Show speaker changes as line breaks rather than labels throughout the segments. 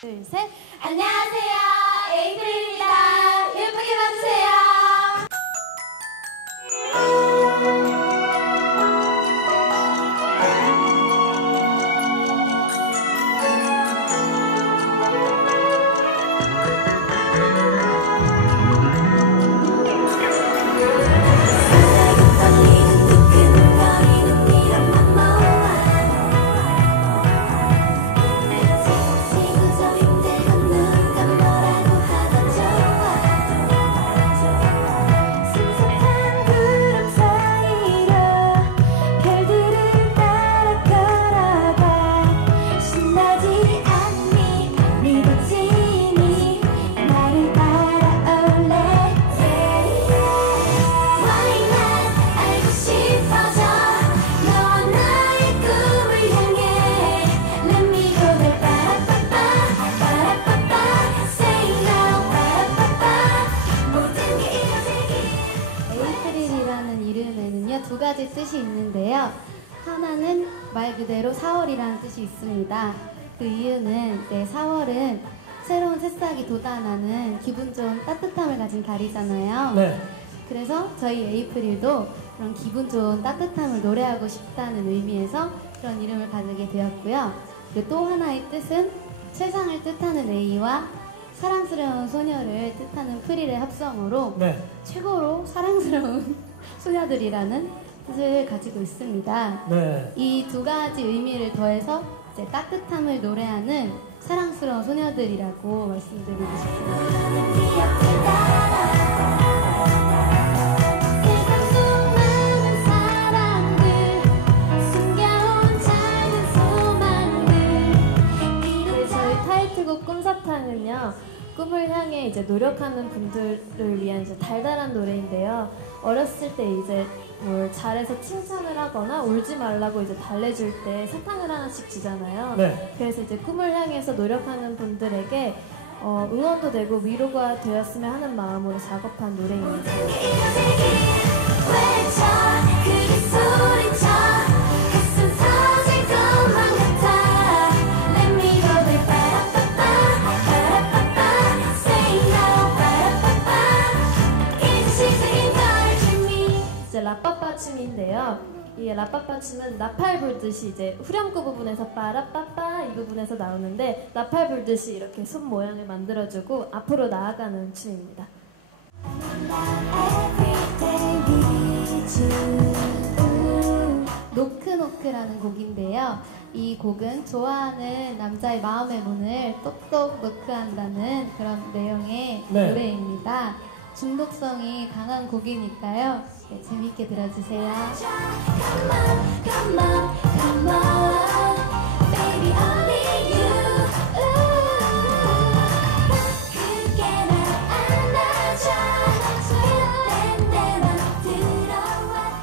둘, 셋. 안녕하세요.
가지 뜻이 있는데요. 하나는 말 그대로 4월이라는 뜻이 있습니다. 그 이유는 이제 4월은 새로운 새싹이 돋아나는 기분 좋은 따뜻함을 가진 달이잖아요. 네. 그래서 저희 에이프릴도 그런 기분 좋은 따뜻함을 노래하고 싶다는 의미에서 그런 이름을 가지게 되었고요. 그리고 또 하나의 뜻은 세상을 뜻하는 A와 사랑스러운 소녀를 뜻하는 프릴의 합성어로 네. 최고로 사랑스러운 소녀들이라는 뜻을 가지고 있습니다. 네. 이 두 가지 의미를 더해서 이제 따뜻함을 노래하는 사랑스러운 소녀들이라고 말씀드리고 싶습니다. 이제 노력하는 분들을 위한 이제 달달한 노래인데요 어렸을 때 이제 뭘 잘해서 칭찬을 하거나 울지 말라고 이제 달래줄 때 사탕을 하나씩 주잖아요 네. 그래서 이제 꿈을 향해서 노력하는 분들에게 어, 응원도 되고 위로가 되었으면 하는 마음으로 작업한 노래입니다. 춤인데요. 이 라빠빠 춤은 나팔 불듯이 이제 후렴구 부분에서 빠라빠빠 이 부분에서 나오는데 나팔 불듯이 이렇게 손 모양을 만들어주고 앞으로 나아가는 춤입니다. 노크노크라는 곡인데요. 이 곡은 좋아하는 남자의 마음의 문을 똑똑 노크한다는 그런 내용의 네. 노래입니다. 중독성이 강한 곡이니까요. 네, 재밌게 들어주세요. Come on, come on, on, baby,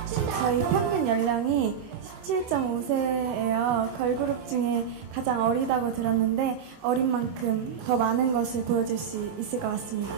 준다. 저희 평균 연령이 17.5세예요. 걸그룹 중에 가장 어리다고 들었는데 어린 만큼 더 많은 것을 보여줄 수 있을 것 같습니다.